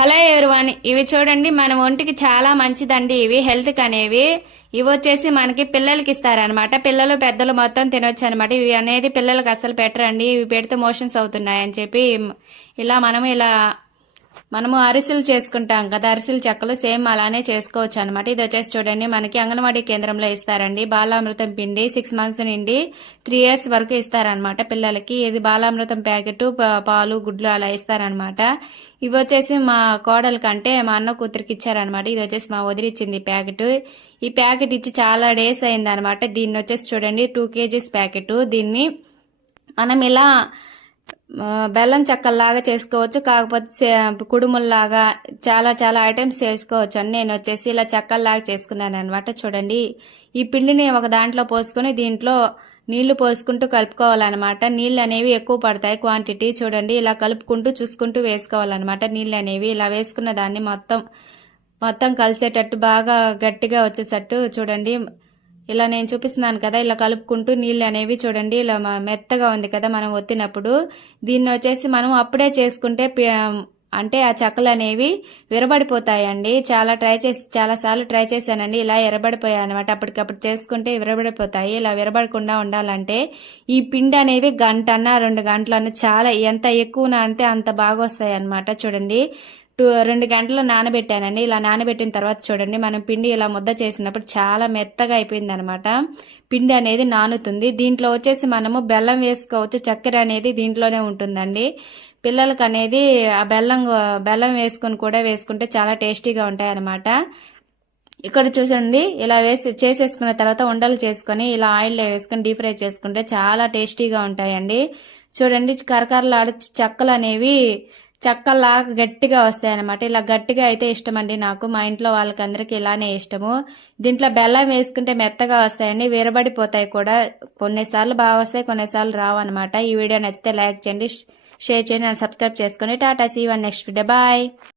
Hello everyone ఇవి చూడండి మన ఒంటికి చాలా మంచిదండి ఇవి హెల్త్ అనేవి ఇవి వచ్చేసి మనకి పిల్లలకి ఇస్తారనమాట పిల్లలు పెద్దలు మొత్తం తినొచ్చు అనమాట ఇవి అనేది పిల్లలకి అసలు పెట్టరండి. ఇవి పెడితే మోషన్స్ అవుతున్నాయి అని చెప్పి ఇలా మనం ఇలా మనము అరిసెలు చేసుకుంటాం కదా అరిసెలు చెక్కలు సేమ్ అలానే చేసుకోవచ్చు అనమాట ఇది వచ్చేసి చూడండి మనకి అంగన్వాడీ కేంద్రంలో ఇస్తారండి. బాలామృతం పిండి సిక్స్ మంత్స్ నుండి త్రీ ఇయర్స్ వరకు ఇస్తారనమాట పిల్లలకి. ఇది బాలామృతం ప్యాకెట్ పాలు గుడ్లు అలా ఇస్తారనమాట ఇవి వచ్చేసి మా కోడలు కంటే మా అన్న కూతురికి ఇచ్చారనమాట ఇది వచ్చేసి మా వదిలిచ్చింది ప్యాకెట్. ఈ ప్యాకెట్ ఇచ్చి చాలా డేస్ అయింది అనమాట దీన్ని వచ్చేసి చూడండి టూ కేజీస్ ప్యాకెట్. దీన్ని మనం ఇలా బెల్లం చెక్కల్లాగా చేసుకోవచ్చు. కాకపోతే కుడుముల్లాగా చాలా చాలా ఐటమ్స్ చేసుకోవచ్చు. అని నేను వచ్చేసి ఇలా చెక్కల్లాగా చేసుకున్నాను అనమాట చూడండి. ఈ పిండిని ఒక దాంట్లో పోసుకొని దీంట్లో నీళ్ళు పోసుకుంటూ కలుపుకోవాలన్నమాట. నీళ్ళు అనేవి ఎక్కువ పడతాయి క్వాంటిటీ. చూడండి. ఇలా కలుపుకుంటూ చూసుకుంటూ వేసుకోవాలన్నమాట. నీళ్ళు అనేవి ఇలా వేసుకున్న దాన్ని మొత్తం మొత్తం కలిసేటట్టు బాగా గట్టిగా వచ్చేసట్టు చూడండి. ఇలా నేను చూపిస్తున్నాను కదా ఇలా కలుపుకుంటూ నీళ్ళు అనేవి చూడండి ఇలా మెత్తగా ఉంది కదా మనం ఒత్తినప్పుడు. దీన్ని వచ్చేసి మనం అప్పుడే చేసుకుంటే పి- అంటే ఆ చెక్కలు అనేవి విరబడిపోతాయండి. చాలా ట్రై చేసి చాలా సార్లు ట్రై చేశానండి ఇలా ఎరబడిపోయాయి అనమాట అప్పటికప్పుడు చేసుకుంటే విరబడిపోతాయి. ఇలా విరబడకుండా ఉండాలంటే ఈ పిండి అనేది గంటన్న రెండు గంటలన్న చాలా ఎంత ఎక్కువ అంటే అంత బాగా వస్తాయి అనమాట చూడండి టూ రెండు గంటలు నానబెట్టానండి. ఇలా నానబెట్టిన తర్వాత చూడండి మనం పిండి ఇలా ముద్ద చేసినప్పుడు చాలా మెత్తగా అయిపోయింది అనమాట పిండి అనేది నానుతుంది. దీంట్లో వచ్చేసి మనము బెల్లం వేసుకోవచ్చు. చక్కెర అనేది దీంట్లోనే ఉంటుందండి. పిల్లలకి అనేది ఆ బెల్లం బెల్లం వేసుకొని కూడా వేసుకుంటే చాలా టేస్టీగా ఉంటాయి అనమాట ఇక్కడ చూసండి ఇలా వేసి చేసేసుకున్న తర్వాత ఉండలు చేసుకొని ఇలా ఆయిల్లో వేసుకొని డీప్ ఫ్రై చేసుకుంటే చాలా టేస్టీగా ఉంటాయండి. చూడండి కరకరలాడు చెక్కలు అనేవి చక్కలా గట్టిగా వస్తాయి అనమాట ఇలా గట్టిగా అయితే ఇష్టం అండి నాకు. మా ఇంట్లో వాళ్ళకందరికీ ఇలానే ఇష్టము. దీంట్లో బెల్లం వేసుకుంటే మెత్తగా వస్తాయండి. విరబడిపోతాయి కూడా. కొన్నిసార్లు బాగా వస్తాయి కొన్నిసార్లు రావు అనమాట ఈ వీడియో నచ్చితే లైక్ చేయండి షేర్ చేయండి సబ్స్క్రైబ్ చేసుకుని. Tata see one next video. Bye!